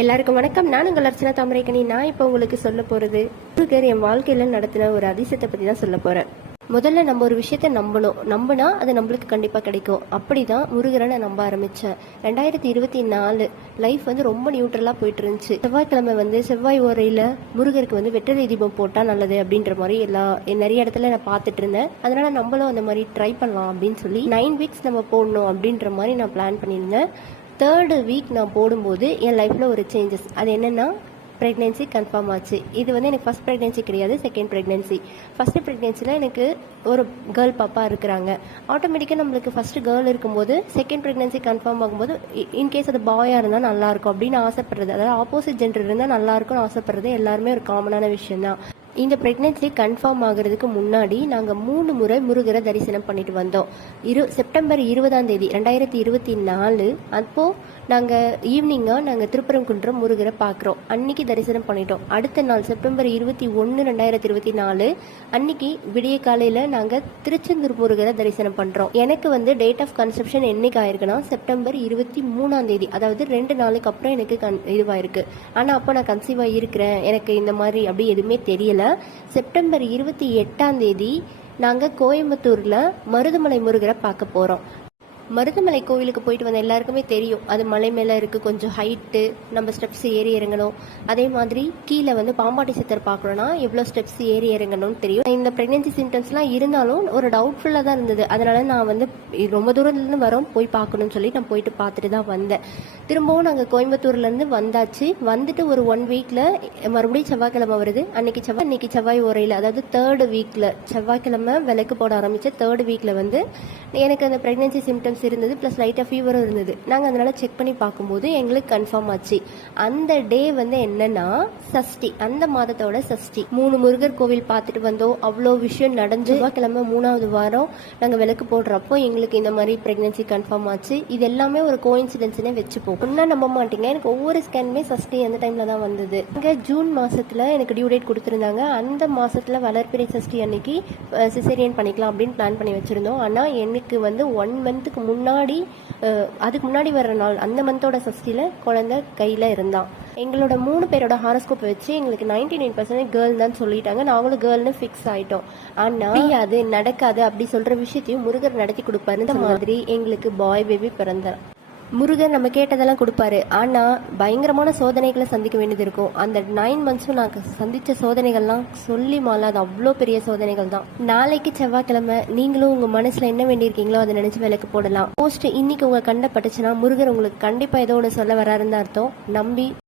எல்லாருக்கும் வணக்கம். நான் உங்கள் அர்ச்சனா தாமரைக்கணி. நான் இப்போ உங்களுக்கு சொல்ல போகிறது முருகர் என் வாழ்க்கையில் நடத்தின ஒரு அதிசயத்தை பற்றி தான் சொல்ல போகிறேன். முதல்ல நம்ம ஒரு விஷயத்த நம்பினா அது நம்மளுக்கு கண்டிப்பாக கிடைக்கும். அப்படி தான் முருகரை நான் நம்ப ஆரம்பித்தேன். 2024 லைஃப் ரொம்ப நியூட்ரலாக போயிட்டு இருந்துச்சு. செவ்வாய்க்கிழமை செவ்வாய் ஓரையில் முருகருக்கு வெற்றலை தீபம் போட்டால் நல்லது அப்படின்ற மாதிரி நிறைய இடத்துல நான் பார்த்துட்டு இருந்தேன். அதனால நம்மளும் அந்த மாதிரி ட்ரை பண்ணலாம் அப்படின்னு சொல்லி 9 வீக்ஸ் நம்ம போடணும் அப்படின்ற மாதிரி நான் பிளான் பண்ணியிருந்தேன். 3rd வீக் நான் போடும்போது என் லைஃப்பில் ஒரு சேஞ்சஸ். அது என்னென்னா, ப்ரெக்னென்சி கன்ஃபார்ம் ஆச்சு. இது எனக்கு ஃபஸ்ட் ப்ரெக்னென்சி கிடையாது, செகண்ட் ப்ரெக்னென்சி. ஃபஸ்ட்டு ப்ரெக்னென்சியில் எனக்கு ஒரு கேர்ள் பாப்பா இருக்கிறாங்க. ஆட்டோமேட்டிக்காக நம்மளுக்கு ஃபஸ்ட்டு கேர்ள் இருக்கும்போது செகண்ட் ப்ரெக்னென்சி கன்ஃபார்ம் ஆகும்போது இன்கேஸ் அது பாயாக இருந்தால் நல்லாயிருக்கும் அப்படின்னு ஆசைப்படுறது, அதாவது ஆப்போசிட் ஜெண்டர் இருந்தால் நல்லாயிருக்கும்னு ஆசைப்படுறது எல்லாருமே ஒரு காமனான விஷயம் தான். இந்த ப்ரெக்னென்சி கன்ஃபார்ம் ஆகிறதுக்கு முன்னாடி நாங்கள் 3 முறை முருகரை தரிசனம் பண்ணிட்டு வந்தோம். செப்டம்பர் 20ஆம் தேதி 2024 அப்போது நாங்கள் ஈவினிங்காக நாங்கள் திருப்பரங்குன்றம் முருகரை பார்க்குறோம். அன்னைக்கு தரிசனம் பண்ணிட்டோம். அடுத்த நாள் செப்டம்பர் 21, 2024 அன்னைக்கு விடிய காலையில் நாங்கள் திருச்செந்தூர் முருகரை தரிசனம் பண்ணுறோம். எனக்கு டேட் ஆஃப் கன்செப்ஷன் என்னைக்கு ஆயிருக்குன்னா செப்டம்பர் 23ஆம் தேதி, அதாவது 2 நாளுக்கு அப்புறம் எனக்கு இதுவாயிருக்கு. ஆனால் அப்போ நான் கன்சீவ் ஆகியிருக்கிறேன், எனக்கு இந்த மாதிரி அப்படி எதுவுமே தெரியல. செப்டம்பர் 28ஆம் தேதி நாங்கள் கோயம்புத்தூரில் மருதமலை முருகரை பார்க்க போகிறோம். மருதமலை கோவிலுக்கு போயிட்டு வந்த எல்லாருக்குமே தெரியும், அது மலை மேலே இருக்குது, கொஞ்சம் ஹைட்டு, நம்ம ஸ்டெப்ஸ் ஏறி இறங்கணும். அதே மாதிரி கீழே பாம்பாட்டி சித்தர் பார்க்கணுன்னா எவ்வளோ ஸ்டெப்ஸ் ஏறி இறங்கணும்னு தெரியும். இந்த ப்ரெக்னென்சி சிம்டம்ஸ்லாம் இருந்தாலும் ஒரு டவுட்ஃபுல்லாக தான் இருந்தது. அதனால நான் ரொம்ப தூரத்துலேருந்து வரோம், போய் பார்க்கணும்னு சொல்லி நான் போயிட்டு பார்த்துட்டு தான் வந்தேன். திரும்பவும் நாங்கள் கோயம்புத்தூர்லேருந்து வந்தாச்சு. வந்துட்டு ஒரு 1 வீக்கில் மறுபடியும் செவ்வாய்க்கிழமை வருது. அன்னைக்கு செவ்வாய் ஓரையில், அதாவது 3rd வீக்கில் செவ்வாய்க்கிழமை விளக்கு போட ஆரம்பித்த 3rd வீக்கில் எனக்கு அந்த ப்ரெக்னென்சி சிம்டம்ஸ் இருந்தது, ப்ளஸ் லைட்டாக ஃபீவரும் இருந்தது. நாங்கள் அதனால செக் பண்ணி பார்க்கும்போது எங்களுக்கு கன்ஃபார்ம் ஆச்சு. அந்த டே என்னன்னா சஷ்டி, அந்த மாதத்தோட சஷ்டி. 3 முருகர் கோவில் பார்த்துட்டு வந்தோம். அவ்வளோ விஷயம் நடந்து செவ்வாய்க்கிழமை 3வது வாரம் நாங்கள் விளக்கு போடுறப்போ எங்களுக்கு இந்த மாதிரி ப்ரெக்னென்சி கன்ஃபார்ம் ஆச்சு. இது எல்லாமே ஒரு கோயின்சிடென்ஸ்னே வச்சுப்போம். ஒன்றும் நம்ப மாட்டீங்க, எனக்கு ஒவ்வொரு ஸ்கேனுமே சஷ்டி அந்த டைமில் தான் வந்தது. இங்கே ஜூன் மாதத்தில் எனக்கு டியூ டேட் கொடுத்துருந்தாங்க. அந்த மாதத்தில் வளர்பிறை சஷ்டி அன்னைக்கு சிசேரியன் பண்ணிக்கலாம் அப்படின்னு பிளான் பண்ணி வச்சுருந்தோம். ஆனால் எனக்கு 1 மந்த்துக்கு முன்னாடி, அதுக்கு முன்னாடி வர்ற நாள், அந்த மந்தோட சஷ்டியில் குழந்தை கையில் இருந்தான். எங்களோட 3 பேரோட ஹாரோஸ்கோப் வச்சு எங்களுக்கு 99% கேர்ள் தான் சொல்லிட்டாங்க. நாங்களும் கேர்ள்னு ஃபிக்ஸ் ஆகிட்டோம். ஆனால் அது நடக்காது அப்படி சொல்கிற விஷயத்தையும் முருகர் நடத்தி கொடுப்பாரு. இந்த மாதிரி எங்களுக்கு பாய் பேபி பிறந்தார். முருகன் நம்ம கேட்டதெல்லாம் கொடுப்பாரு. ஆனால் பயங்கரமான சோதனைகளை சந்திக்க வேண்டியது இருக்கும். அந்த 9 மந்த்ஸும் நான் சந்தித்த சோதனைகள்லாம் சொல்லி மாலாது, அவ்வளோ பெரிய சோதனைகள் தான். நாளைக்கு செவ்வாய்க்கிழமை நீங்களும் உங்கள் மனசில் என்ன வேண்டியிருக்கீங்களோ அதை நினச்சி விளக்கு போடலாம். போஸ்ட் இன்னைக்கு உங்கள் கண்ட பட்டுச்சுன்னா முருகர் உங்களுக்கு கண்டிப்பாக ஏதோ ஒன்று சொல்ல வராருன்னு அர்த்தம். நம்பி